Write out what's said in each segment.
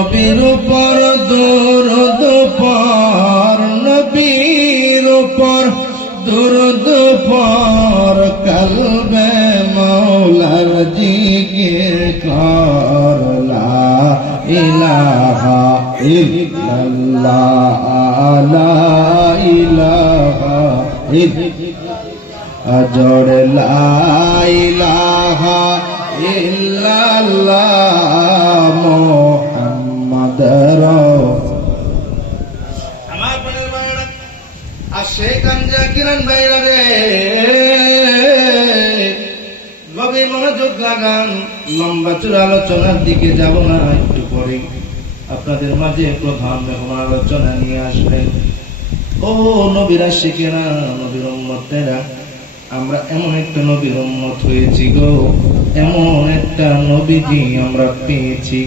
নবীর উপর দরুদ পড় নবীর উপর দরুদ পড় কলবে মৌলার জিকির কর লা ইলাহা ইল্লাল্লাহ লা ইলাহা জোড় লা ইলাহা ইল্লাল্লাহ মুহাম্মাদুর আমার প্রাণের ভাইরা আর শেখ আমজা কিরণ ভাইরা রে গভীর মনোযোগ লাগান লম্বা চূড়া আলোচনার দিকে যাব না একটু পরে আপনাদের মাঝে প্রধান মেহমান আলোচনা নিয়ে আসবেন ও নবীর আশিকেরা নবীর উম্মতেরা আমরা এমন একটা নবীর উম্মত হয়েছি গো এমন একটা নবীজি আমরা পেয়েছি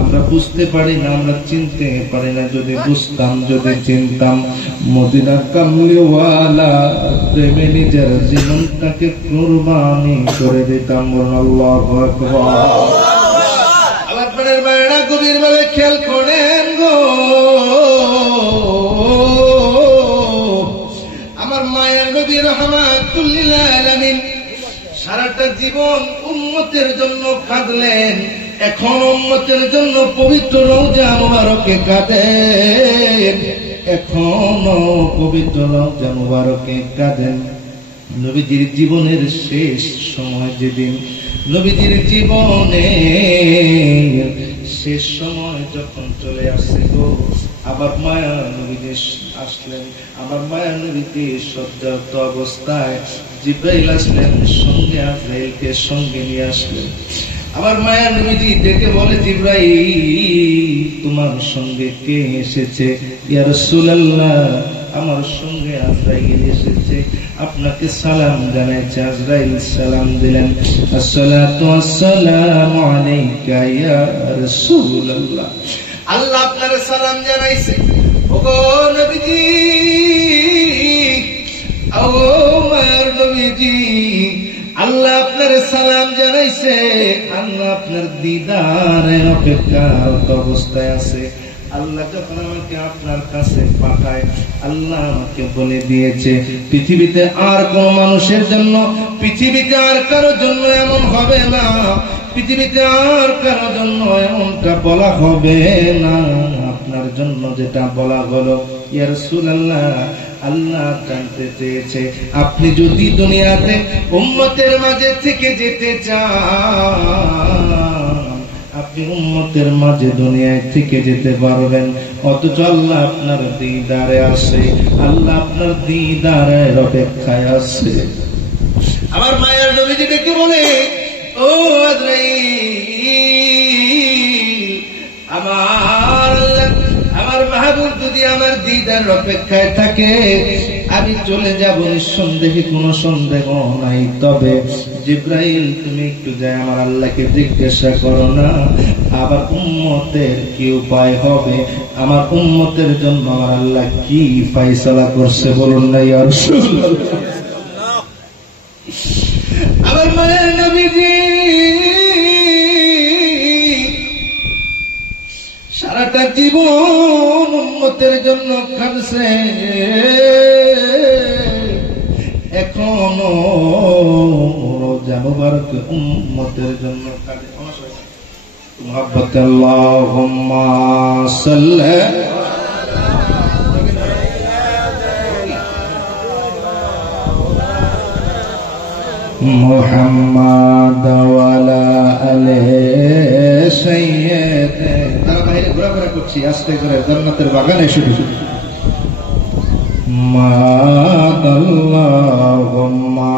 আমরা বুঝতে পারি না আমরা চিনতে পারি না যদি বুঝতাম যদি চিনতাম মদিনা কামলিওয়ালা প্রেমে নিজের জীবনটাকে কুরবানি করে দিতাম আল্লাহু আকবার আল্লাহ পাকের বান্দা গভীর ভাবে খেয়াল করেন গো আমার মায়ের নবী রাহমাতুল লিল আলামিন সারাটা জীবন উম্মতের জন্য কাঁদলেন এখন উম্মতের জন্য পবিত্র রওজা মুবারকে কাঁদেন এখনো পবিত্র রওজা মুবারকে কাঁদেন নবীজির জীবনের শেষ সময় যেদিন নবীজির জীবনের শেষ সময় যখন চলে আসছে গো আবার মায়া নবীজি আসলেন আবার মায়া নবীজি সজ্জাত অবস্থায় জিব্রাইল আসলেন সঙ্গে আজরাইলকে সঙ্গে নিয়ে আসলেন আমার মায়া নবীজি ডেকে বলে জিব্রাইল তোমার সঙ্গে কে এসেছে ইয়া রাসূলুল্লাহ আমার সঙ্গে আজরাইল এসেছে আপনাকে সালাম জানাইছে আজরাইল সালাম দিলেন আসসালাতু ওয়াসসালামু আলাইকা ইয়া রাসূলুল্লাহ আল্লাহ আপনার সালাম জানাইছে ওগো নবীজি ও মায়ের নবীজি আল্লাহ আপনার সালাম জানাইছে আল্লাহ আপনার দিদারের অপেক্ষারত অবস্থায় আছে আল্লাহ যখন আমাকে আপনার কাছে পাঠায় আল্লাহ আমাকে বলে দিয়েছে পৃথিবীতে আর কোন মানুষের জন্য পৃথিবীতে আর কারোর জন্য এমন হবে না পৃথিবীতে আর কারোর জন্য এমনটা বলা হবে না আপনার জন্য যেটা বলা হলো ইয়া রাসূলুল্লাহ আল্লাহ জানতে চেয়েছে আপনি যদি দুনিয়াতে উম্মতের মাঝে থেকে যেতে চান আপনি উম্মতের মাঝে দুনিয়ায় থেকে যেতে পারবেন অথচ আল্লাহ আপনার দিদারে আসে আল্লাহ আপনার দিদারের অপেক্ষায় আছে আমার মায়ের নবীজি ডেকে বলে ও আজরাইল আমার মাহবুব যদি আমার দিদার অপেক্ষায় থাকে আমি চলে যাব নিঃসন্দেহে কোনো সন্দেহ নাই তবে জিব্রাইল তুমি একটু যাই আমার আল্লাহকে জিজ্ঞাসা করো না আবার উম্মতের কি উপায় হবে আমার উম্মতের জন্য আমার আল্লাহ কি ফয়সালা করছে বলুন না ইয়া রাসূলুল্লাহ আমার মায়ের নবীজি সারাটা জীবন উম্মতের জন্য কাঁদছে এখনো রওজা মুবারক উম্মতের জন্য কাঁদে মুহাব্বত আল্লাহুম্মা সাল্লি মুহাম্মাদ ওয়া আলা আলি সাইয়্যিদিনা বাইরে ঘোরাফেরা করছি আস্তে করে জান্নাতের বাগানে শুধু আল্লাহুম্মা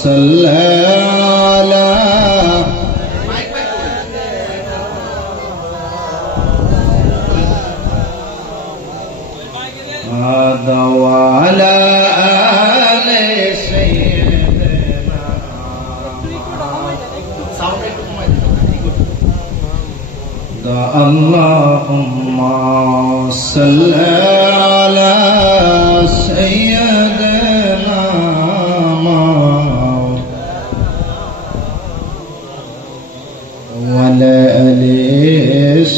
সাল্লি আলা ওয়া আলা আলি Allahumma salli ala sayyidina وعلى آل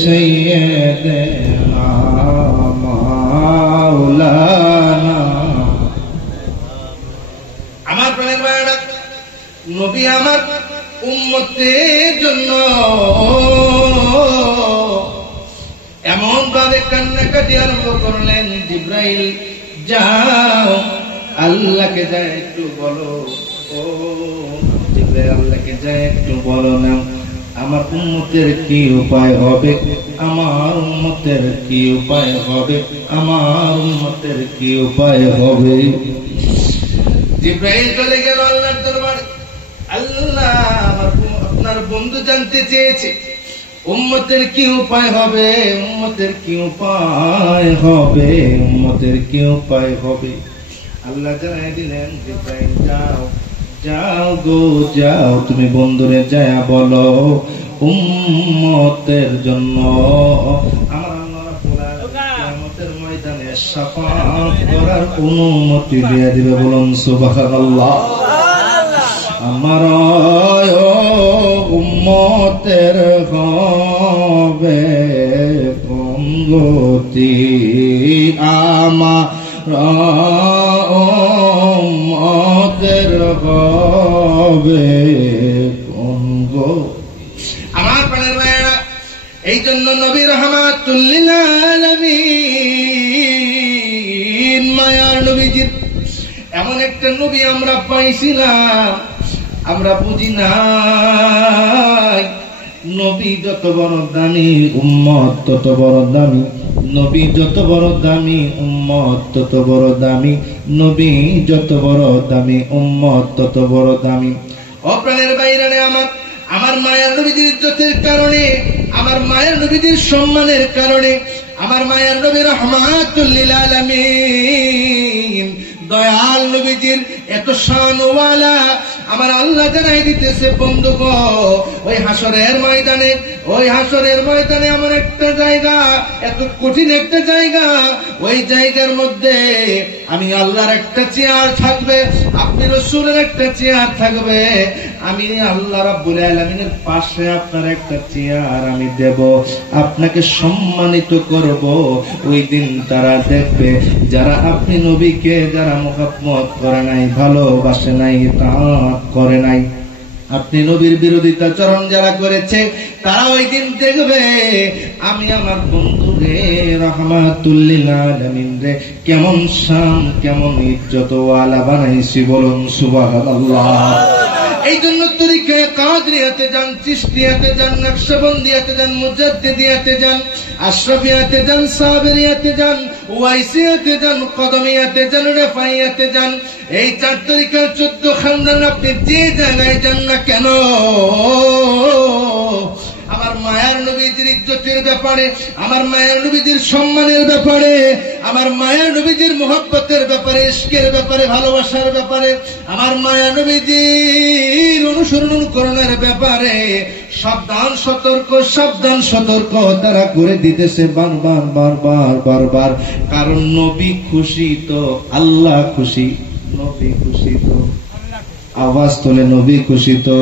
سيدنا مولانا আমার প্রাণের ভাইরা নবী আমার উম্মতের জন্য এমন ভাবে কান্নাকাটি আরম্ভ করলেন, জিব্রাইল যাও আল্লাহকে যায় একটু বলো, ও জিব্রাইল আল্লাহকে যায় একটু বলো না আমার উম্মতের কি উপায় হবে, আমার উম্মতের কি উপায় হবে, আমার উম্মতের কি উপায় হবে। জিব্রাইল চলে গেল আল্লাহর দরবারে। আল্লাহ আপনার বন্ধু জানতে চেয়েছে উম্মতের কি উপায় হবে, উম্মতের কি উপায় হবে, উম্মতের কি উপায় হবে। আল্লাহ জানাই দিলেন, জিব্রাইল যাও যাও গো যাও, তুমি বন্ধুরে যায়া বলো উম্মতের জন্য আমার আল্লাহ রাব্বুল আলামিন কিয়ামতের ময়দানে শাফাআত করার অনুমতি দিয়ে দিবে। বলুন সুবহানাল্লাহ। আমার উম্মতের হবে গতি, আমার উম্মতের হবে আমার প্রাণের ভাইয়েরা। এই জন্য নবী রাহমাতুল লিল আলামিন মায়ার নবীজির এমন একটা নবী আমরা পাইছিলাম, আমরা বুঝি নাই নবী যত বড় দামি উম্মত তত বড় দামি, নবী যত বড় দামি উম্মত তত বড় দামি, নবী যত বড় দামি উম্মত তত বড় দামি। অপ্রাণের বাইরে আমার মায়ের নবীজির ইজ্জতের কারণে, আমার মায়ের নবীজির সম্মানের কারণে, আমার মায়ের নবী রাহমাতুল লিল আলামিন দয়াল নবীজির এত শানওয়ালা আমার আল্লাহ জানাই দিতেছে, বন্ধুগণ ওই হাসরের ময়দানে, ওই হাসরের ময়দানে এমন একটা জায়গা, এত কঠিন একটা জায়গা, ওই জায়গার মধ্যে আমি আল্লাহর একটা চেয়ার থাকবে, আপনি রাসূলের একটা চেয়ার থাকবে, আমি আল্লাহ রাব্বুল আলামিনের পাশে আপনার একটা চেয়ার আমি দেব, আপনাকে সম্মানিত করব। ওই দিন তারা দেখবে যারা আপনি নবীকে যারা মুহাব্বত করে নাই, ভালোবাসে নাই, তাআত করে নাই, আপনি নবীর বিরোধিতাচরণ যারা করেছে তারা ওই দিন দেখবে আমি আমার বন্ধুরে রাহমাতুল লিল আলামিন রে কেমন শান কেমন ইজ্জত ওয়ালা বানাইছি। বলুন সুবহানাল্লাহ। এই জন্য তরিকায়ে কাদরিয়াতে যান, চিশতিয়াতে যান, নকশবন্দিয়াতে যান, মুজাদ্দিদিয়াতে যান, আশরাফিয়াতে যান, সাবরিয়াতে যান, ওয়াইসিয়াতে যান, কদমিয়াতে যান, রেফাইয়াতে যান, এই চার তরিকার 14 খানদান আপনি যে জায়গায় যান না কেন, আমার মায়ার নবীজির ইজ্জতের ব্যাপারে, আমার মায়ার নবীজির সম্মানের ব্যাপারে, আমার মায়ার নবীজির মুহাব্বতের ব্যাপারে, ইশকের ব্যাপারে, ভালোবাসার ব্যাপারে, আমার মায়ার নবীজির অনুসরণ করণের ব্যাপারে সাবধান সতর্ক, সাবধান সতর্ক তারা করে দিতেছে বারবার বারবার বারবার। কারণ নবী খুশি তো আল্লাহ খুশি, নবী খুশি তো আওয়াজ তোলে নবী খুশি তো,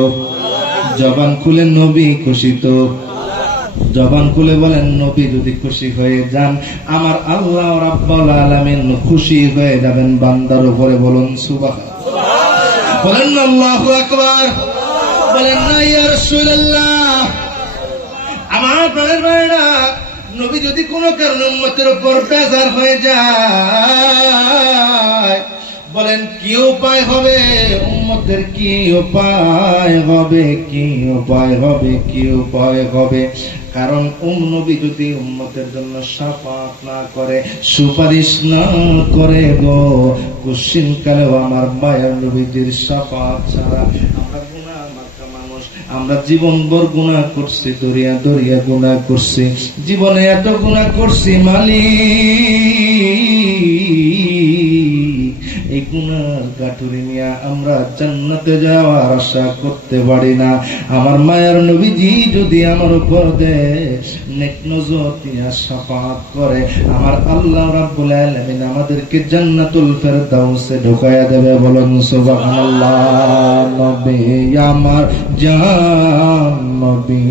জবান খুলে নবী খুশি তো, জবান খুলে বলেন নবী যদি খুশি হয়ে যান আমার আল্লাহ রাব্বুল আলামিন খুশি হয়ে যাবেন বান্দার উপরে। বলুন সুবহানাল্লাহ, বলেন আল্লাহু আকবার, বলেন না ইয়া রাসূলুল্লাহ। আমার প্রাণের ভাইরা নবী যদি কোনো কারণে উম্মতের উপর বেজার হয়ে যায়, বলেন কি উপায় হবে, উম্মতের কি উপায় হবে, কি উপায় হবে, কি উপায় হবে। কারণ নবী যদি উম্মতের জন্য শাফাআত না করে, সুপারিশ না করে গো, কুশ্চিন কালেও আমার মায়ের নবীজির শাফাআত ছাড়া আমরা গুনাহ মার্কা মানুষ, আমরা জীবনভর গুনাহ করছি, দরিয়া দরিয়া গুনাহ করছি, জীবনে এত গুনাহ করছি মালিক, এই গুনার গাঠুরি নিয়ে আমরা জান্নাতে যাওয়ার আশা করতে পারি না। আমার মায়ের নবীজি যদি আমার উপর নেক নজর দিয়া শাফাআত করে, আমার আল্লাহ রাব্বুল আলামিন আমাদেরকে জান্নাতুল ফেরদাউসে ঢুকায়া দেবে। বলুন সুবহানাল্লাহ। নবী আমার জান, নবী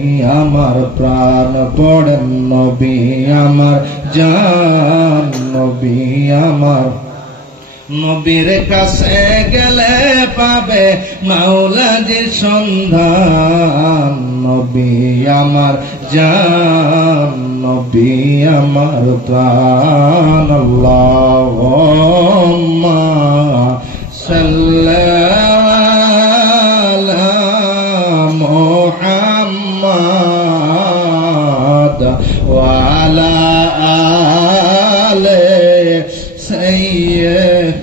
আমার প্রাণ পড়েন নবী আমার জান নবী আমার নবীর কাছে গেলে পাবে মাওলাজির সন্ধান নবী আমার জান নবী আমার প্রাণ আল্লাহুম্মা সাল্লি আলা মুহাম্মাদ ওয়া আলা আলি সাইয়্যিদিনা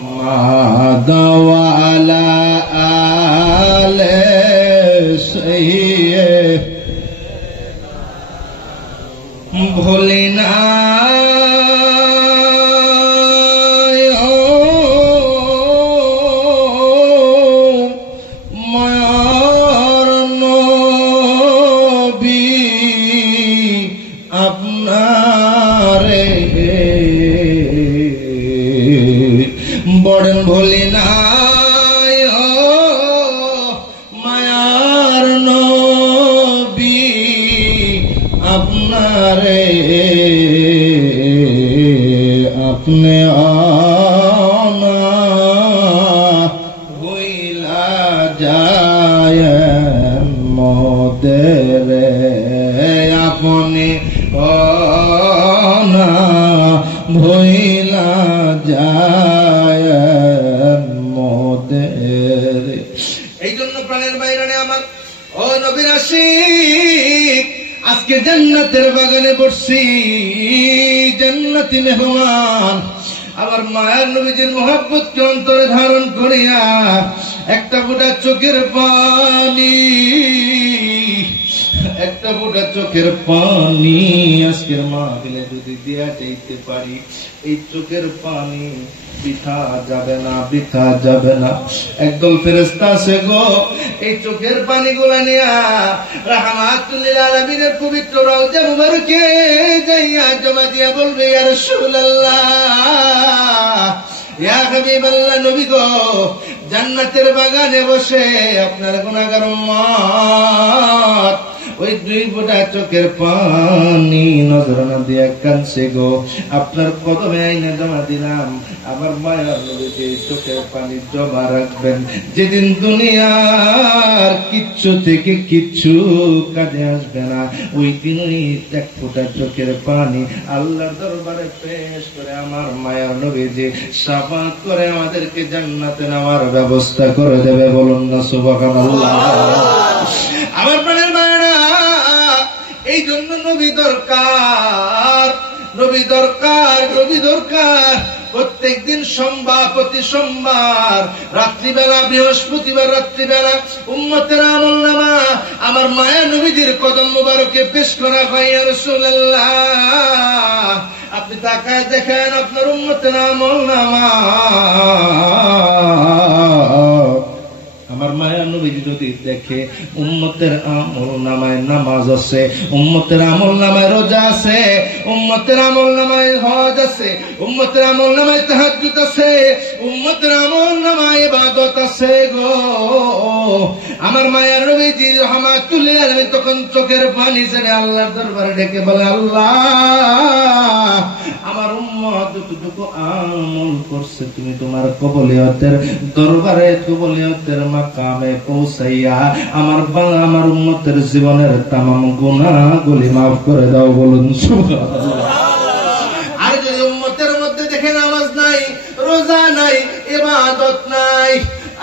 মুহাম্মাদ ওয়া আলা আলি সাইয়্যিদিনা ভুলিনা বড়ন ভুলি নাই মায়ার নবী আপনারে আপনি আনা হইলা যায় মোদের আপনি আনা ভইলা যায় মোদের। এই জন্য প্রাণের বাইরে আমার ও নবীর আশিক আজকে জান্নাতের বাগানে বসছি জান্নাতি মেহমান আমার মায়ের নবীজির মহব্বতকে অন্তরে ধারণ করিয়া একটা ফোঁটা চোখের পানি একটা ফোঁটা চোখের পানি আজকের মাহফিলে যদি দেয়া চাইতে পারি এই চোখের পানি বৃথা যাবে না বৃথা যাবে না। একদল ফেরেশতা আছে গো এই চোখের পানি গুলা নিয়া রাহমাতুল লিল আলামিনের পবিত্র রওজা মুবারকে যাইয়া জমা দিয়া বলবে ইয়া রাসূলুল্লাহ ইয়া হাবিবাল্লাহ নবী গো জান্নাতের বাগানে বসে আপনার গুনাহগার উম্মত ওই দুই ফোঁটা চোখের পানি নজরানা দিয়া কাঁদছে গো আপনার কদমে আইনা জমা দিলাম আমার মায়ার নবীকে চোখের পানি জমা রাখবেন যেদিন দুনিয়ার কিচ্ছু থেকে কিচ্ছু কাজে আসবে না ওই দিন ওই এক ফোঁটা চোখের পানি আল্লাহর দরবারে পেশ করে আমার মায়ার নবীজি শাফাত করে আমাদেরকে জান্নাতে নেওয়ার ব্যবস্থা করে দেবে বলুন না সুবহানাল্লাহ। আমার প্রাণের মায়েরা এই জন্য নবী দরকার নবী দরকার নবী দরকার। প্রত্যেক দিন সোমবার প্রতি সোমবার রাত্রিবেলা বৃহস্পতিবার রাত্রিবেলা উম্মতের আমলনামা আমার মায়া নবীজির কদম মুবারকে পেশ করা হয় ইয়া রাসূলুল্লাহ আপনি তাকায় দেখেন আপনার উম্মতের আমলনামা আমার মায়া নবীজি যদি দেখে উম্মতের আমলনামায় নামাজ আছে উম্মতের আমলনামায় রোজা আছে উম্মতের আমলনামায় হজ আছে উম্মতের আমলনামায় তাহাজ্জুদ আছে উম্মতের আমলনামায় ইবাদত আছে গো আমার মায়া নবীজি রাহমাতুল লিল আলামিন তখন চোখের পানি ছেড়ে আল্লাহর দরবারে ডেকে বলে আল্লাহ আমার উম্মত যতটুকু আমল করছে তুমি তোমার কবুলিয়তের দরবারে কবুলিয়তের মাকামে পৌঁছাইয়া আমার উম্মতের জীবনের তামাম গুনাহগুলি মাফ করে দাও বলুন সুবহানাল্লাহ। আর যদি উম্মতের মধ্যে দেখে নামাজ নাই রোজা নাই ইবাদত নাই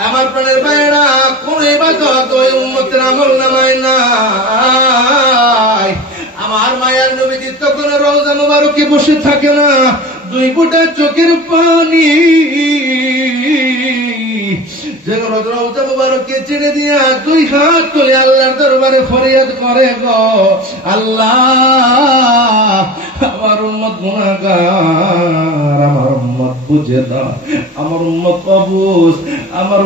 আমার প্রাণের ভাইরা কোন ইবাদত ওই উম্মতের আমলনামায় নাই আমার মায়ার নবীজি তখন রওজা মুবারকে বসে থাকে না দুই ফোঁটা চোখের পানি রওজা মুবারকে ছেড়ে দিয়া দুই হাত তুলে আল্লাহর দরবারে ফরিয়াদ করে গো আল্লাহ আমার উম্মত গুনাহগার আমার উম্মত বুঝে না আমার উম্মত অবুঝ আমার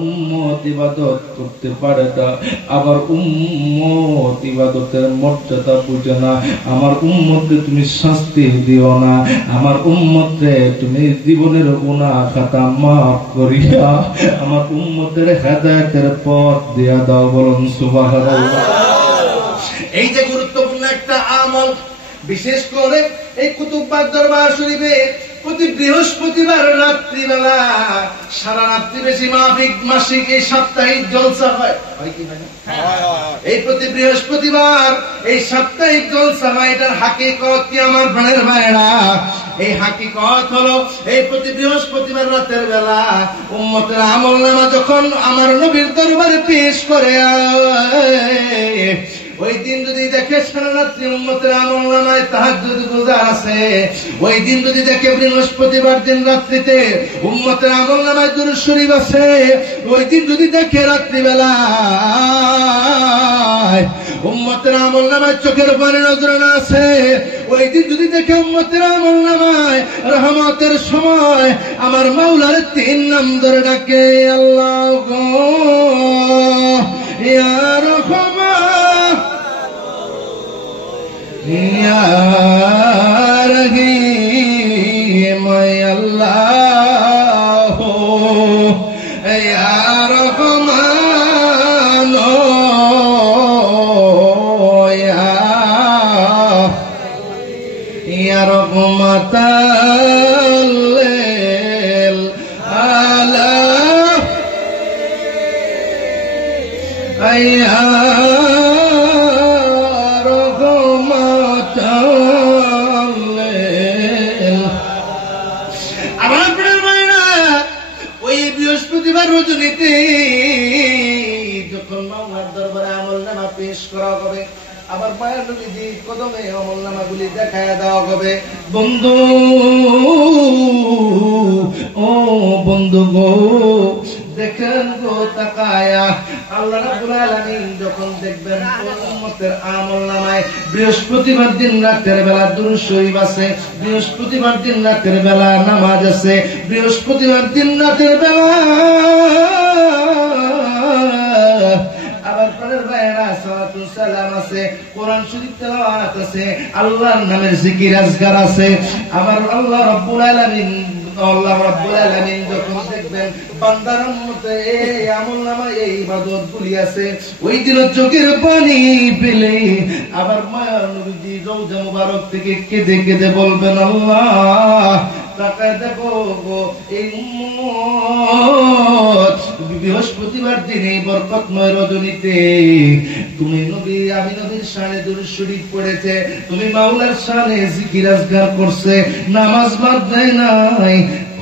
উম্মত ইবাদত করতে পারে না, আমার উম্মত ইবাদতের মর্যাদা বুঝে না, আমার উম্মতকে তুমি শাস্তি দিও না, আমার উম্মতকে তুমি জীবনের গুনাহ খাতা মাফ করিয়া আমার উম্মতের হেদায়েতের পথ দিয়া দাও। বলুন সুবহানাল্লাহ। এই যে গুরুত্বপূর্ণ একটা আমল, বিশেষ করে এই কুতুববাগ দরবার শরীফে প্রতি বৃহস্পতিবার রাত্রিবেলা সারা রাত্রি বেশি মাসিক এই সাপ্তাহিক জলসা হয় কি হয় না? এই প্রতি বৃহস্পতিবার এই সাপ্তাহিক জলসা হয়। এটার হাকিকত কি আমার প্রাণের ভাইরা? এই হাকিকত হলো এই প্রতি বৃহস্পতিবার রাতের বেলা উম্মতের আমলনামা যখন আমার নবীর দরবারে পেশ করে, ওই দিন যদি দেখে সারা রাত্রি উম্মতের আমলনামায় তাহাজ্জুদ গুজার আছে, ওই দিন যদি দেখে বৃহস্পতিবার দিন রাত্রিতে উম্মতের আমলনামায় দুরূদ শরীফ আছে, ওই দিন যদি দেখে রাত্রিবেলা উম্মতের আমলনামায় চোখের পানি নজরানা আছে, ওই দিন যদি দেখে উম্মতের আমলনামায় রহমতের সময় আমার মাওলার 3 নাম ধরে ডাকে, আল্লাহ গো ইয়া রহমান ইয়া রহিম আল্লাহ ইয়া রহমান ইয়া রহমাতাল লিল আলামিন ইয়া রজনীতে যখন মাওলার দরবারে আমলনামা পেশ করা হবে, আবার মায়ের নবীজি কদমে আমলনামাগুলি দেখায় দেওয়া হবে। বন্ধু ও বন্ধু গো, দেখেন গো তাকায়া আল্লাহ রাব্বুল আলামিন যখন দেখবেন উম্মতের আমলনামায় বৃহস্পতিবার দিন রাতের বেলা দুরূদ শরীফ আছে, বৃহস্পতিবার দিন রাতের বেলা নামাজ আছে, বৃহস্পতিবার দিন রাতের বেলা আবার পরের বাইরা সালাতুল সালাম আছে, কোরআন শরীফ তেলাওয়াত আছে, আল্লাহর নামের জিকির আজকার আছে। আবার আল্লাহ রাব্বুল আলামিন যখন দেখবেন বান্দার মধ্যে এই আমলনামায় এই ইবাদতগুলি আছে, ওই দিন চোখের পানি পেলে আবার মায়ার নবীজি রওজা মুবারক থেকে কেঁদে কেঁদে বলবেন, আল্লাহ তাকায় দেখো গো এই উম্মত বৃহস্পতিবার দিন এই বরকতময় রজনীতে তুমি নবী আমি নবীর শানে দুরূদ শরীফ পড়েছে, তুমি মাওলার শানে জিকির আজকার করছে, নামাজ বাদ দেয় নাই,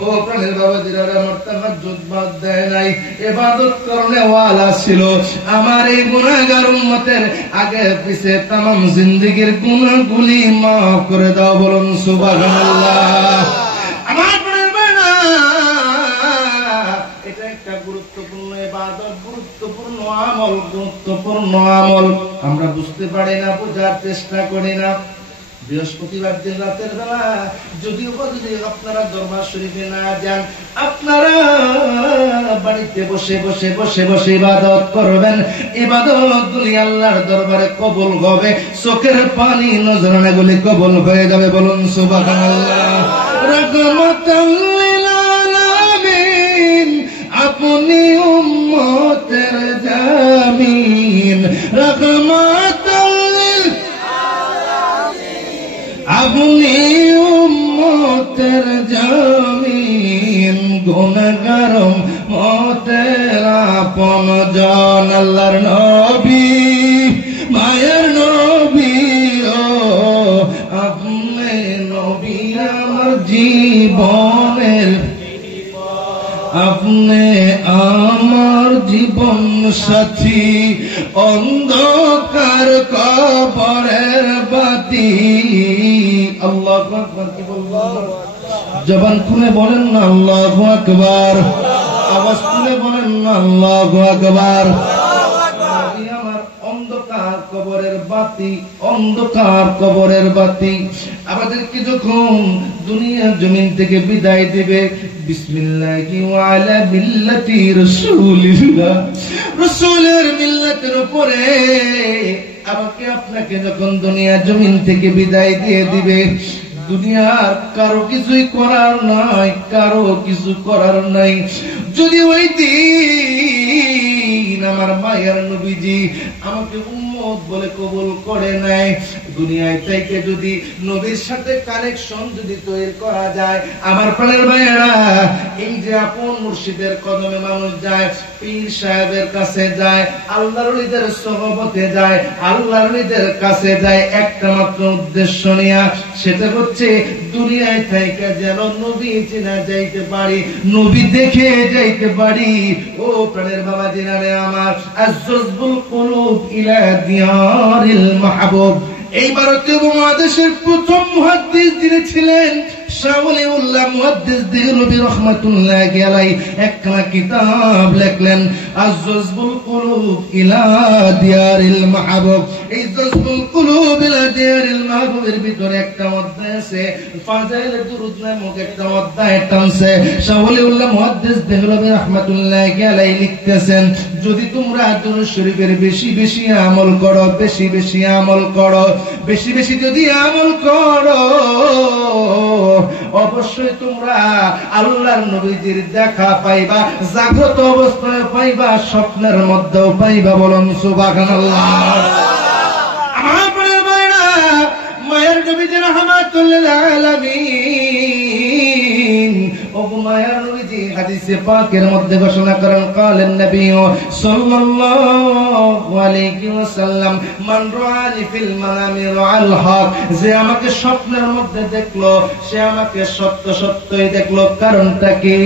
ও প্রাণের বাবাজিরা আমার তাহাজ্জুদ বাদ দেয় নাই, ইবাদত করনে ওয়ালা ছিল। আমার এই গুনাহগার উম্মতের আগে পিছে तमाम জিন্দেগীর গুনাহগুলি মাফ করে দাও। বলুন সুবহানাল্লাহ। আমার প্রাণের বাবা, এটা একটা গুরুত্বপূর্ণ ইবাদত, গুরুত্বপূর্ণ আমল, গুরুত্বপূর্ণ আমল। আমরা বুঝতে পারি না, বোঝার চেষ্টা করি না। বৃহস্পতিবার দিন রাতের বেলা যদিও যদি আপনারা দরবার শরীফে না যান, আপনারা বাড়িতে বসে বসে বসে বসে ইবাদত করবেন, ইবাদতগুলি আল্লাহর দরবারে কবুল হবে, চোখের পানি নজরানাগুলি কবুল হয়ে যাবে। বলুন সুবহানাল্লাহ। রাহমাতাল লিল আলামিন আপনি উম্মতের জামিন, রাহমাতাল লিল আপনি উম্মতের জামিন, গুনাহগার উম্মতের আপন জন, আল্লাহর নবী মায়ের নবী ও আপনি নবী আমার জীবনের, আপনি আমার জীবন সাথী, অন্ধকার কবরের বাতি। আল্লাহু আকবার। কি বলবো? জবান খুলে বলেন না আল্লাহু আকবার, আওয়াজ খুলে বলেন না আল্লাহু আকবার। আমার অন্ধকার কবরের বাতি, অন্ধকার কবরের বাতি। আমাদেরকে যখন দুনিয়ার জমিন থেকে বিদায় দিবে, বিসমিল্লাহি ওয়া আলা মিল্লাতি রাসূলিল্লাহ, রাসূলের মিল্লাতের উপরে আমাকে আপনাকে যখন দুনিয়ার জমিন থেকে বিদায় দিয়ে দিবে, দুনিয়ার কারো কিছুই করার নাই, কারো কিছু করার নাই। যদি ওই দিন আমার মায়ের নবীজি আমাকে উম্মত বলে কবুল করে নাই, দুনিয়ায় থেকে যদি নবীর সাথে কানেকশন যদি তৈরি করা যায়, আমার প্রাণের ভাইয়েরা, এই যে আপন মুর্শিদের কদমে মানুষ যায়, পীর সাহেবের কাছে যায়, আল্লাহর ওলিদের সোহবতে যায়, আল্লাহর ওলিদের কাছে যায় একটা মাত্র উদ্দেশ্য নিয়ে, সেটা হচ্ছে দুনিয়ায় থেকে যেন নবী চেনা যাইতে পারি, নবী দেখে যাইতে পারি। ও প্রাণের বাবা জিনারে আমার, আজজবুল কুলুব ইলা দিয়ারিল মাহবুব। এই ভারতীয় উপমহাদেশের প্রথম মুহাদ্দিস যিনি ছিলেন, শাহ ওলিউল্লাহ মুহাদ্দিস দেহলভী রাহমাতুল্লাহি আলাইহি একখানা কিতাব লিখলেন, আজজবুল কুলুব ইলা দিয়ারিল মাহবুব। এই জজবুল কুলুব ইলা দিয়ারিল মাহবুবের ভিতরে একটা অধ্যায় আছে, ফাজাইলে দুরুদ নামক একটা অধ্যায় টানছে। শাহ ওলিউল্লাহ মুহাদ্দিস দেহলভী রাহমাতুল্লাহি আলাইহি লিখতেছেন, যদি তোমরা দুরূদ শরীফের বেশি বেশি আমল করো, বেশি বেশি আমল করো, বেশি বেশি যদি আমল করো, অবশ্যই তোমরা আল্লাহর নবীজির দেখা পাইবা, জাগ্রত অবস্থায় পাইবা, স্বপ্নের মধ্যেও পাইবা। বলুন সুবহানাল্লাহ। আমার ভাইরা, মায়ের নবীজি রাহমাতুল লিল আলামিন, ও মায়ের নবীজি হাদিসে পাকের মধ্যে ঘোষণা করেন, কালেন নবী সাল্লাল্লাহু আলাইহি ওয়াসাল্লাম, মান রাআনি ফিল মানামি রাআল হক, যে আমাকে স্বপ্নের মধ্যে দেখলো, সে আমাকে সত্য সত্যই দেখলো। কারণটা কি?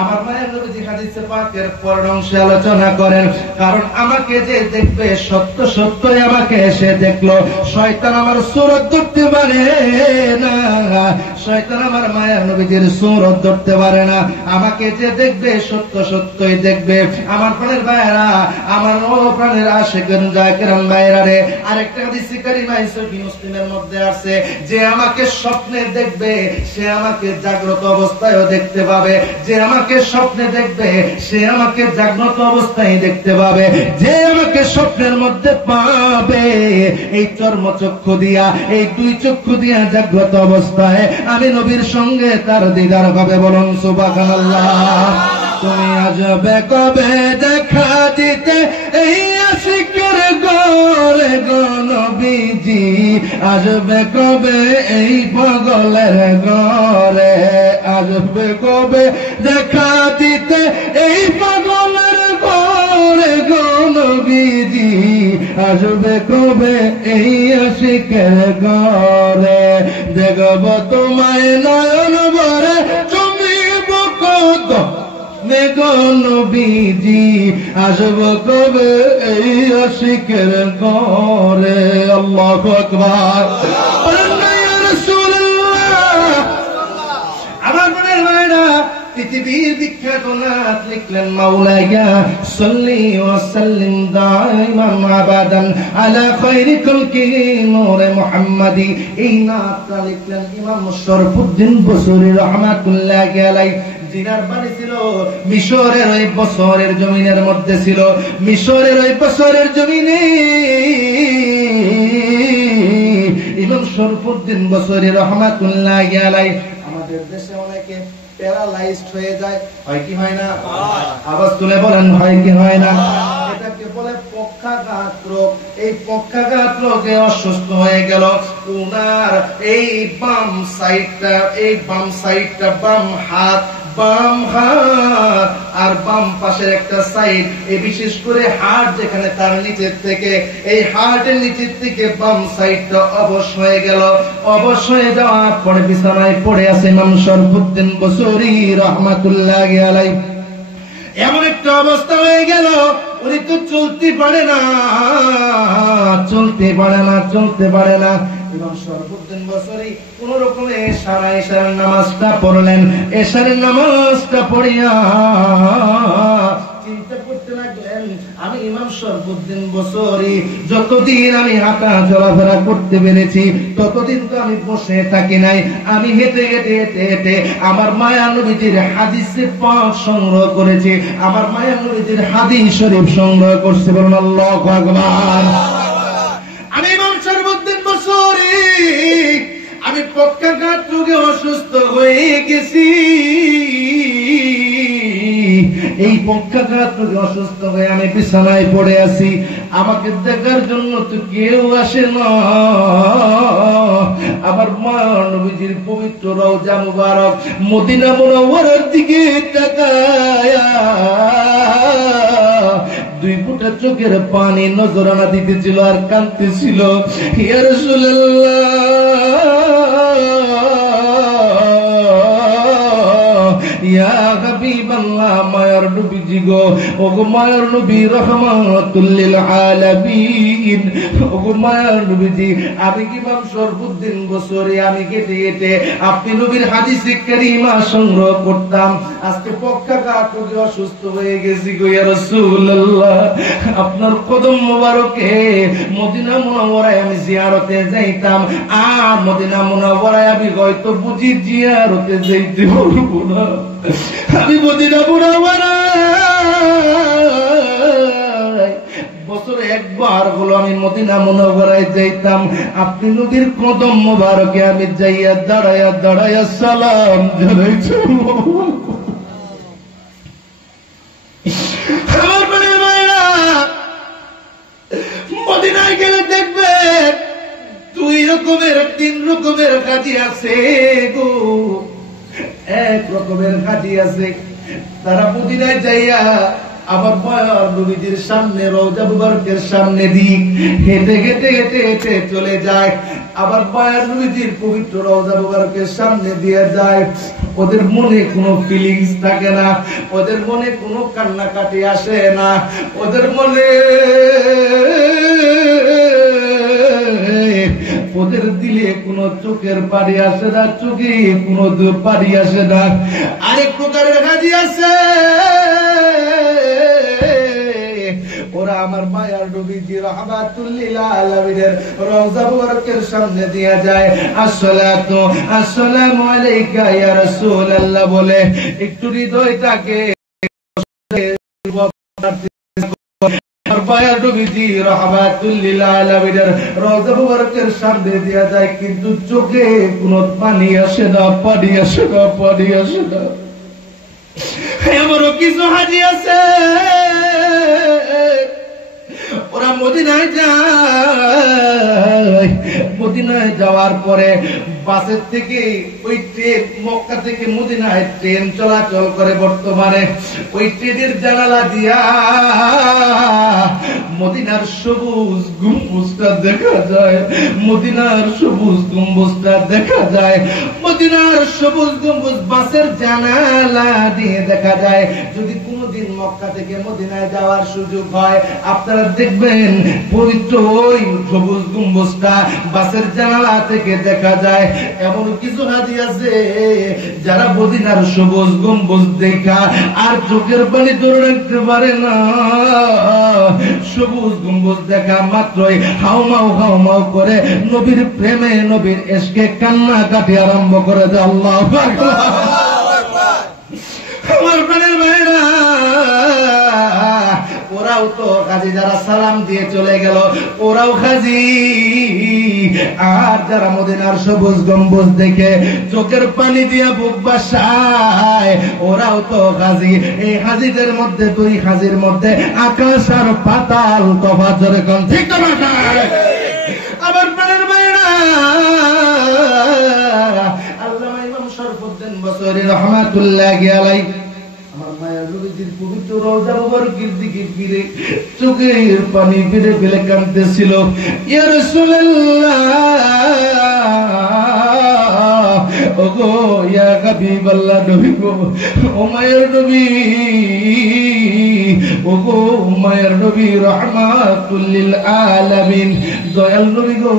আমার মায়ের নবীজি হাদিসে পাকের পরের অংশে আলোচনা করেন, কারণ আমাকে যে দেখবে সত্য সত্যই আমাকে সে দেখলো। শয়তান আমার সুরত ধরতে পারে না, শয়তান আমার মায়ের নবীজির সুরত ধরতে পারে না। আমাকে যে দেখবে সত্য সত্যই দেখবে। আমার প্রাণের ভাইয়েরা, আমার ও প্রাণের আশিকান জাকিরান ভাইয়েরা রে, আরেকটা হাদিসে কারিমা সহিহ মুসলিমের মধ্যে আছে, যে আমাকে স্বপ্নে দেখবে সে আমাকে জাগ্রত অবস্থায়ও দেখতে পাবে, যে আমাকে স্বপ্নে দেখবে সে আমাকে জাগ্রত অবস্থায় দেখতে পাবে, যে আমাকে স্বপ্নের মধ্যে পাবে এই চর্মচক্ষু দিয়া, এই দুই চক্ষু দিয়া জাগ্রত অবস্থায় আমি নবীর সঙ্গে তার দিদার হবে। বলুন সুবহানাল্লাহ। তুমি আসবে কবে দেখা দিতে এই আশিকের ঘরে গো নবীজি, আসবে কবে এই পাগলের ঘরে, আসবে কবে দেখা দিতে এই পাগলের ঘরে গো নবীজি, আসবে কবে এই আশিকের ঘরে, দেখব তোমায় নয়ন ভরে চুমিব কদম গো নবীজি, আসব কবে এই আশিকের ঘরে। আল্লাহু আকবার। আমার মনের ভাইরা, পৃথিবীর বিখ্যাত নাথ লিখলেন, মাওলায়া সাল্লি ওয়া সাল্লিম দাইমান আবাদান আলা খায়রি খালকি নূরে মুহাম্মাদি। এই নাথটা লিখলেন ইমাম শরফুদ্দীন বসরি রাহমাতুল্লাহি আলাইহি, জিনার বাড়ি ছিল মিশরের ওই বছরের জমিনের মধ্যে ছিল। মিশরের ওই বছরের জমিনে ইমাম শরফুদ্দীন বসরি রাহমাতুল্লাহি আলাইহি। আমাদের দেশে অনেকে প্যারালাইজড হয়ে যায়, হয় কি হয় না? আওয়াজ তুলে বলেন, হয় কি হয় না? এটাকে বলে পক্ষাঘাত রোগ। এই পক্ষাঘাত রোগে অসুস্থ হয়ে গেল। উনার এই বাম সাইডটা বাম হাত আর বাম পাশের একটা সাইড, এই বিশেষ করে হার্ট যেখানে তার নিচের থেকে, এই হার্টের নিচের থেকে বাম সাইডটা অবশ হয়ে গেল। অবশ হয়ে যাওয়ার পরে বিছানায় পড়ে আছে ইমাম শরফুদ্দীন বসরি রাহমাতুল্লাহি আলাইহি। এমন একটা অবস্থা হয়ে গেল, উনি তো চলতে পারে না। ইমাম শরফুদ্দীন বসরি কোন রকমে এশারের নামাজটা পড়লেন। এশারের নামাজটা পড়িয়া চিন্তা করতে লাগলেন, আমি ইমাম শরফুদ্দিন বসরি যতদিন আমি হাঁটা চলাফেরা করতে পেরেছি ততদিন তো আমি বসে থাকি নাই, আমি হেঁটে হেঁটে হেঁটে হেঁটে আমার মায়া নবীজির হাদিসে পাক সংগ্রহ করেছি, আমার মায়া নবীজির হাদিস শরীফ সংগ্রহ করছে। বলুন আল্লাহু আকবার। আমি ইমাম শরফুদ্দিন বসরি আমি পক্ষাঘাত রোগে অসুস্থ হয়ে গেছি। এই পক্ষাঘাত রোগে অসুস্থ হয়ে আমি বিছানায় পড়ে আছি, আমাকে দেখার জন্য তো কেউ আসে না। আমার মা নবীজির পবিত্র রওজা মুবারক মদিনা মুনাওয়ারার দিকে তাকায়া দুই ফোঁটা চোখের পানি নজরানা দিতেছিল আর কাঁদতেছিল। ইয়া রাসূলুল্লাহ, ইয়া হাবিবাল্লাহ, মায়ার নবীজি গো, ওগো মায়ার নবী রাহমাতুল লিল আলামিন, ওগো মায়ার নবীজি, আমি ইমাম শরফুদ্দিন বসরি আমি কেটে কেটে আপনি নবীর হাদিসে কারিমা সংগ্রহ করতাম, আজকে পক্ষাঘাত রোগে অসুস্থ হয়ে গেছি গো ইয়া রাসূলুল্লাহ। আপনার কদম মোবারকে মদিনা মুনাওয়ারায় আমি জিয়ারতে যাইতাম, আর মদিনা মুনাওয়ারায় আমি হয়তো বুঝি জিয়ারতে যাইতে পারবো না। আমি মদিনা মুনাওয়ারায় বছরে একবার হলো আমি মদিনা মুনাওয়ারায় যাইতাম, আপনি নবীর কদম মোবারকে আমি যাইয়া দাঁড়াইয়া দাঁড়াইয়া সালাম জানাইতাম। আমার মনে মায়েরা মদিনায় গেলে দেখবেন দুই রকমের তিন রকমের কাজী আছে গো। এক রকমের কাজী আছে, তারা মদিনায় যাইয়া আবার মায়ার নবীজির সামনে রওজা মুবারকের সামনে দিক হেঁটে হেঁটে হেঁটে হেঁটে চলে যায়, আবার মায়ার নবীজির পবিত্র রওজা মুবারকের সামনে দিয়ে যায়। ওদের মনে কোনো ফিলিংস থাকে না, ওদের মনে কোনো কান্নাকাটি আসে না, ওদের মনে ওদের দিলে কোনো চোখের পানি আসে না, চোখে কোনো পানি আসে না। আরেক প্রকারের হাজি আছে, ওরা আমার মায়ার নবীজি রাহমাতুল লিল আলামিনের রওজা মুবারকের সামনে দিয়ে যায়, আসসালাতু আসসালামু আলাইকা ইয়া রাসূলুল্লাহ বলে একটু হৃদয়টাকে মায়ার নবীজি রাহমাতুল লিল আলামিনের রওজা মুবারকের সামনে দিয়ে যায়, কিন্তু চোখে কোনো পানি আসে না, পানি আসে না, পানি আসে না। এমনও কিছু হাজি আছে ওরা মদিনায় যায়, মদিনায় যাওয়ার পরে বাসের থেকে ওই ট্রেন মক্কা থেকে মদিনায় ট্রেন চলাচল করে বর্তমানে, ওই ট্রেনের জানালা দিয়া মদিনার সবুজ গম্বুজটা দেখা যায়, মদিনার সবুজ গম্বুজটা দেখা যায়, মদিনার সবুজ গম্বুজ বাসের জানালা দিয়ে দেখা যায়। যদি কোনদিন মক্কা থেকে মদিনায় যাওয়ার সুযোগ হয় আপনারা দেখবেন পবিত্র ওই সবুজ গম্বুজটা বাসের জানালা থেকে দেখা যায়। এমন কিছু হাজি আছে যারা মদিনার সবুজ গম্বুজ দেখা আর চোখের পানি ধরে রাখতে পারে না, সবুজ গম্বুজ দেখা মাত্রই হাউমাউ হাউমাউ করে নবীর প্রেমে নবীর ইশকে কান্না কাটি আরম্ভ করে দেয়। আল্লাহু আকবার। আমার প্রাণের ভাইরা, ওরাও তো কাজী যারা সালাম দিয়ে চলে গেল ওরাও কাজী, আর যারা মদিনার সবুজ গম্বুজ দেখে চোখের পানি দিয়া বুক বাসায় ওরাও তো কাজী। এই হাজিদের মধ্যে দুই হাজির মধ্যে আকাশ আর পাতাল তফাৎ, যেরকম ঠিক না? আমার প্রাণের ভাইরা, আল্লামা ইমাম শরফুদ্দিন বসরি রাহমাতুল্লাহি আলাইহি আমার মায়ের নবীজির পবিত্র রওজা মুবারকের দিকে ফিরে চোখের পানি ফেলে ফেলে কাঁদতেছিল। ইয়া রাসূলুল্লাহ, ওগো ইয়া হাবিবাল্লাহ নবী গো, ও মায়ের নবী, ওগো মায়ের নবী রাহমাতুল লিল আলামিন, দয়াল নবী গো,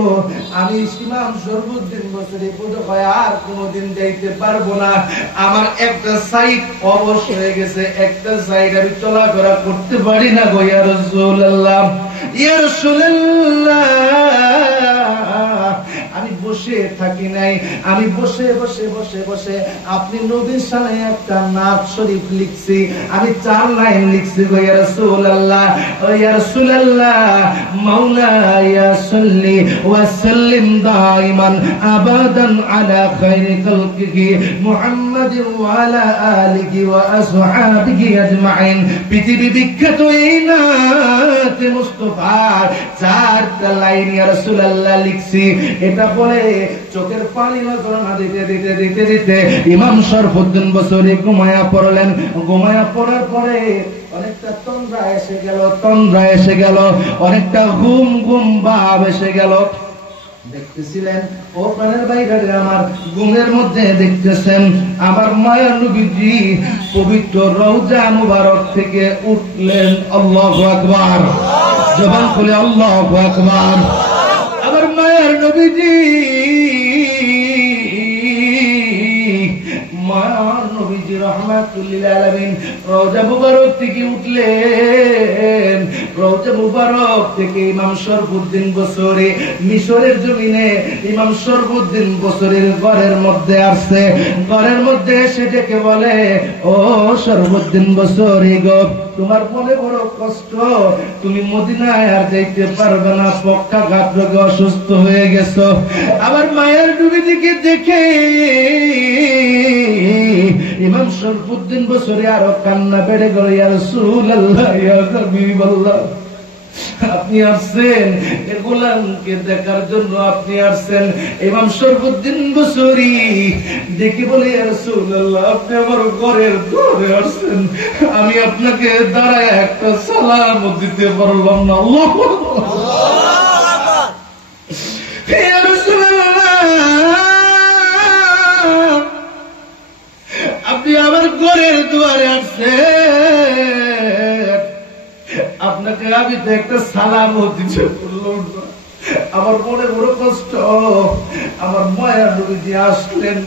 আমি ইমাম শরফুদ্দিন বছরে বোধ হয় আর কোনোদিন যাইতে পারবো না। আমার একটা সাইড অবশ হয়ে গেছে, একটা সাইড আমি চলাফেরা করতে পারি না গো ইয়া রাসূলুল্লাহ, ইয়া রাসূলুল্লাহ। আমি বসে থাকি নাই, আমি বসে বসে বসে বসে আপনি নবীর শানে একটা নাত শরীফ লিখছি, আমি 4 লাইন লিখছি গো ইয়া রাসূলুল্লাহ, ও ইয়া রাসূলুল্লাহ, মাওলায়া সাল্লি ওয়া সাল্লিম দাইমান আবাদান আলা খায়রি খালকিহি মুহাম্মাদিন ওয়া আলা আলিহি ওয়া আসহাবিহি আজমাইন। পৃথিবী বিখ্যাত এই নাত মুস্তাফার 4টা লাইন ইয়া রাসূলুল্লাহ লিখছি। এটা বলে চোখের পানি নজরানা দিতে দিতে দিতে দিতে ইমাম শরফুদ্দিন বসরি ঘুমায়া পড়লেন। ঘুমায়া পড়ার পরে অনেকটা তন্দ্রা এসে গেল, তন্দ্রা এসে গেল, অনেকটা ঘুম ঘুম ভাব এসে গেল। দেখতেছিলেন ও প্রাণের বাইরে আমার ঘুমের মধ্যে দেখতেছেন আমার মায়া নবীজি পবিত্র রওজা মুবারক থেকে উঠলেন। আল্লাহু আকবার, জবান খুলে আল্লাহু আকবার। আমার মায়ার নবীজি, মায়ার নবীজি রাহমাতুল লিল আলামিন রওজা মুবারক থেকে উঠলেন। রওজা মুবারক থেকে ইমাম শরফুদ্দিন বসরি মিশরের জমিনে ইমাম শরফুদ্দিন বসরির ঘরের মধ্যে আসছে। ঘরের মধ্যে এসে ডেকে বলে, ও শরফুদ্দিন বসরি গো, তোমার মনে বড় কষ্ট, তুমি মদিনায় আর যাইতে পারবে না, পক্ষাঘাত রোগে অসুস্থ হয়ে গেছো। আবার মায়ের নবীজিকে দেখে ইমাম শরফুদ্দিন বসরি আরো কান্না বেড়ে গেল। ইয়া রাসূলুল্লাহ, ইয়া হাবিবাল্লাহ, আপনি আসছেন এ গোলামকে দেখার জন্য, আপনি আসছেন। ইমাম শরফুদ্দিন বসরি দেখে বলে, ইয়া রাসূলুল্লাহ, আপনি আমার ঘরের ঘরে আসছেন, আমি আপনাকে দাঁড়ায় একটা সালাম দিতে পারলাম না। আল্লাহু আকবার। ইয়া রাসূলুল্লাহ, আপনি আমার ঘরের দুয়ারে আসছেন, আপনাকে আমি তো একটা সালাম দিতে পারলাম না, আমার মনে বড় কষ্ট। আমার মায়ার নবীজি আসলেন।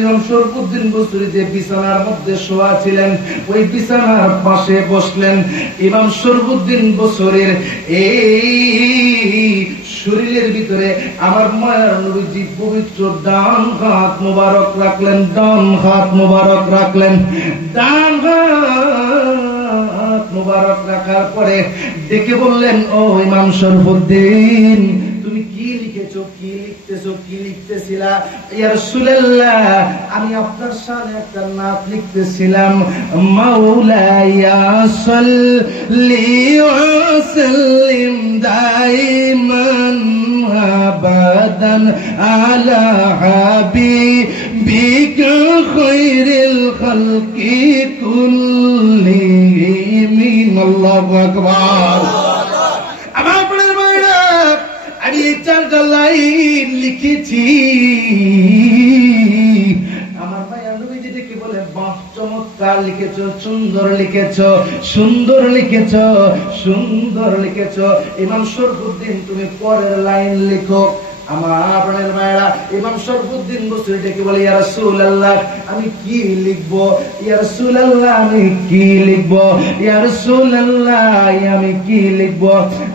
ইমাম শরফুদ্দিন বসরি যে বিছানার মধ্যে শোয়া ছিলেন, ওই বিছানার পাশে বসলেন। ইমাম শরফুদ্দিন বসরির এই শরীরের ভিতরে আমার মায়ার নবীজি পবিত্র ডান হাত মুবারক রাখলেন, ডান হাত মুবারক রাখলেন। ডান হাত মুবারক রাখার পরে ডেকে বললেন, ও ইমাম শরফুদ্দিন, তুমি কি লিখেছো, কি লিখতেছো, কি লিখতেছিলা? ইয়া রাসূলুল্লাহ, আমি আপনার শানে একটা নাত লিখতেছিলাম, মাওলায়া সাল্লি ওয়া সাল্লিম দাইমান আবাদান আলা হাবিবিকা খায়রিল খালকি কুল্লিহিম। আল্লাহু আকবার। আমার প্রাণের ভাইরা, আমি এই 4টা লাইন লিখেছি। আমার মায়া নবীজি দেখে বলে, বাহ, চমৎকার লিখেছ, সুন্দর লিখেছ, সুন্দর লিখেছ, সুন্দর লিখেছ। ইমাম শরফুদ্দিন, তুমি পরের লাইন লিখো। আমার প্রাণের ভাইরা, ইমাম শরফুদ্দিন বসরি ডেকে বলে, ইয়া রাসূলুল্লাহ, আমি কি লিখবো? ইয়া রাসূলুল্লাহ, আমি কি লিখবো? ইয়া রাসূলুল্লাহ, আমি কি লিখবো?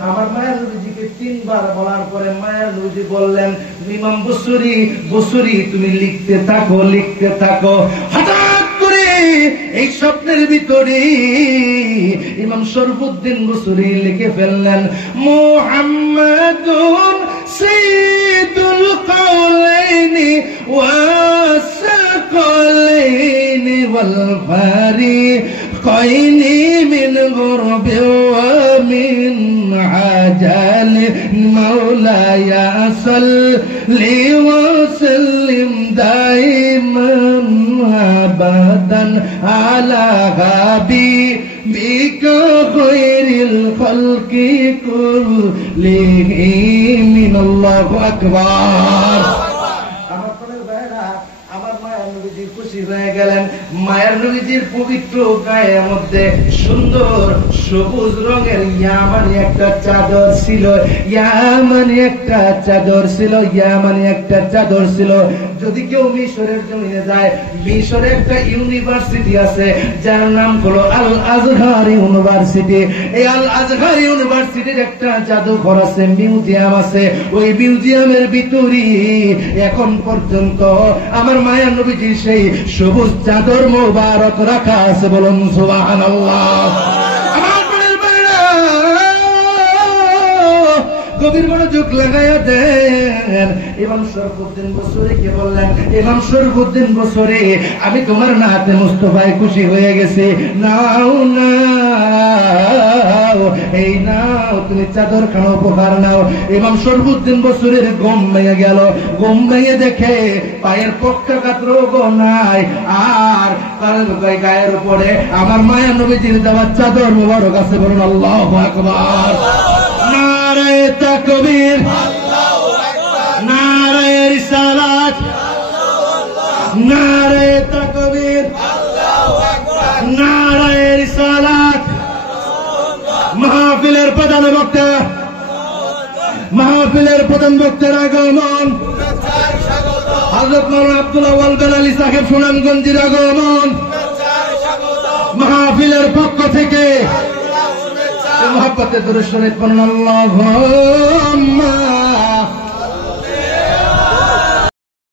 আমার মায়ের নবীজিকে 3 বার বলার পরে মায়ের নবীজি বললেন, ইমাম বসরি, তুমি লিখতে থাকো, লিখতে থাকো। হঠাৎ করে এই স্বপ্নের ভিতরে ইমাম শরফুদ্দিন বসরি লিখে ফেললেন, মুহাম্মাদুন সাইয়্যিদুল কাওলাইনি ওয়াস-সাকালাইনি ওয়াল ফারিকাইনি মিন গুরবি ওয়া মিন আজাল, মাওলায়া সাল্লি ওয়া সাল্লিম দাইমান আবাদান আলা হাবিবিকা খায়রিল খালকি কুল্লিহিম। আল্লাহু আকবার। আমার প্রাণের ভাইরা, খুশি হয়ে গেলেন। মায়ের নবীজির পবিত্র গায়ের মধ্যে সুন্দর সবুজ রঙের ইয়ামানি একটা চাদর ছিল, ইয়ামানি একটা চাদর ছিল, ইয়ামানি একটা চাদর ছিল। যদি কেউ মিশরের জমিনে যায়, মিশরে একটা ইউনিভার্সিটি আছে যার নাম হলো আল আজহার ইউনিভার্সিটি। এই আল আজহার ইউনিভার্সিটির একটা জাদুঘর আছে, মিউজিয়াম আছে। ওই মিউজিয়ামের ভিতরে এখন পর্যন্ত আমার মায়ের নবীজির সেই সবুজ চাদর মোবারক রাখা আছে। বলুন সুবহানাল্লাহ। গভীর মনোযোগ লাগাইয়া দেন। ইমাম শরফুদ্দিন বসরি বললেন, ইমাম শরফুদ্দিন বসরি, আমি তোমার নাতে মুস্তাফায় খুশি হয়ে গেছি, নাও নাও, এই নাও, তুমি চাদর খানো, উপহার নাও। ইমাম শরফুদ্দিন বসরির ঘুম ভেঙে গেল। ঘুম ভেঙে দেখে পায়ের পক্ষাঘাত নাই, আর গায়ের উপরে আমার মায়ের নবীজির দেওয়া চাদর মোবারক আছে। বলুন আল্লাহু আকবার। নারায়ে তাকবীর, নারায়ে রিসালাত, নারায়ে তাকবীর, নারায়ে রিসালাত। মাহফিলের প্রধান বক্তা, মাহফিলের প্রধান বক্তার আগমন, হযরত মাওলানা আব্দুল আউয়াল বেলালী সাহেব সুনামগঞ্জের আগমন। মাহফিলের পক্ষ থেকে মোহাব্বতে দুরূদ শরীফ পড়ুন। আল্লাহুম্মা